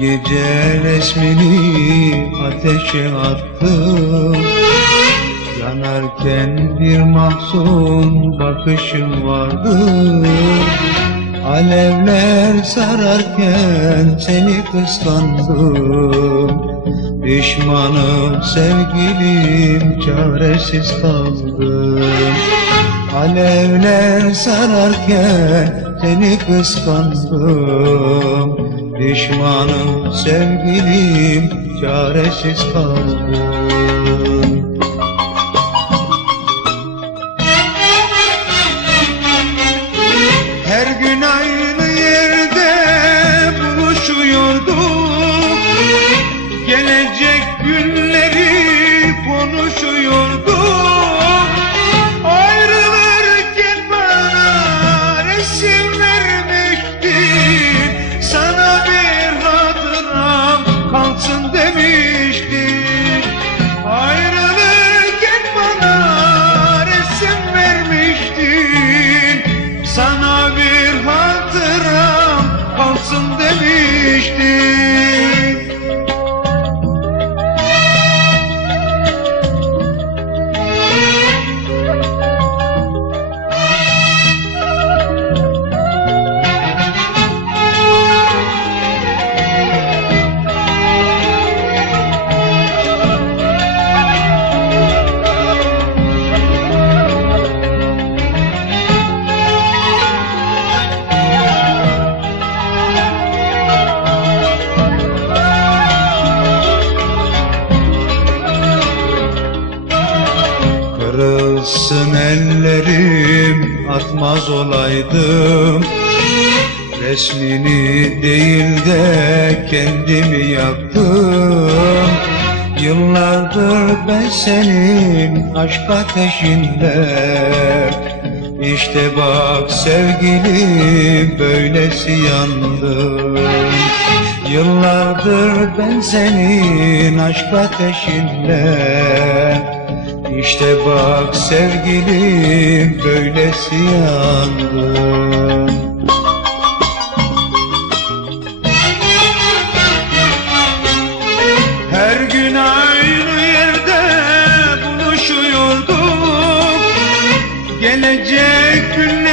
Gece resmini ateşe attım Yanarken bir mahzun bakışın vardı. Alevler sararken seni kıskandım. Pişmanım sevgilim çaresiz kaldım. Alevler sararken seni kıskandım Pişmanım sevgilim çaresiz kaldım Kırılsın ellerim atmaz olaydım. Resmini değil de kendimi yaktım. Yıllardır ben senin aşk ateşinde. İşte bak sevgilim böylesi yandım. Yıllardır ben senin aşk ateşinde işte bak sevgilim böylesi yandım Her gün aynı yerde buluşuyorduk. Gelecek günler